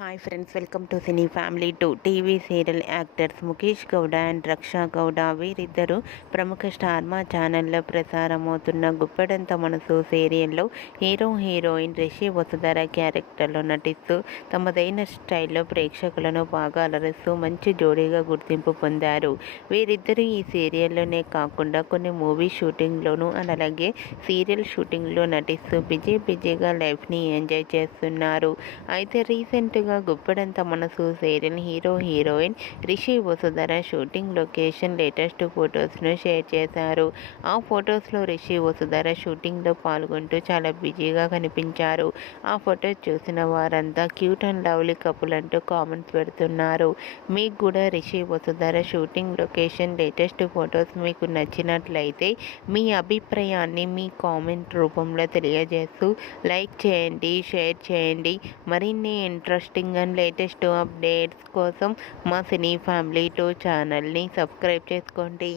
Hi friends, welcome to cine family two. TV serial actors Mukesh Gowda and Raksha Gowda వీరిద్దరూ ప్రముఖ star మా ఛానల్లో ప్రసారమవుతున్న గుప్పెడంత మనసు సీరియల్లో హీరో హీరోయిన్ రిషి వసుధర క్యారెక్టర్లో నటిస్తూ తమదైన స్టైల్లో ప్రేక్షకులను బాగా అలరిస్తూ మంచి జోడీగా గుర్తింపు పొందారు. వీరిద్దరూ ఈ సీరియల్లోనే కాకుండా కొన్ని మూవీ షూటింగ్లోనూ అలాగే సీరియల్ షూటింగ్లో నటిస్తూ బిజీగా లైఫ్ని ఎంజాయ్ చేస్తున్నారు. అయితే రీసెంట్గా Guppedantha Manasu serial hero heroine Rishi Vasudhara shooting location latest ఫొటోస్ను షేర్ చేశారు. ఆ ఫొటోస్లో రిషి వసుధర షూటింగ్లో పాల్గొంటూ చాలా బిజీగా కనిపించారు. ఆ ఫొటోస్ చూసిన వారంతా క్యూట్ అండ్ లవ్లీ కపుల్ అంటూ కామెంట్స్ పెడుతున్నారు. మీకు కూడా Rishi Vasudhara shooting location latest photos మీకు నచ్చినట్లయితే మీ అభిప్రాయాన్ని మీ కామెంట్ రూపంలో తెలియజేస్తూ లైక్ చేయండి, షేర్ చేయండి. మరిన్ని ఇంట్రెస్టింగ్ అండ్ లేటెస్ట్ అప్డేట్స్ కోసం మా సినీ ఫ్యామిలీ టూ ఛానల్ని సబ్స్క్రైబ్ చేసుకోండి.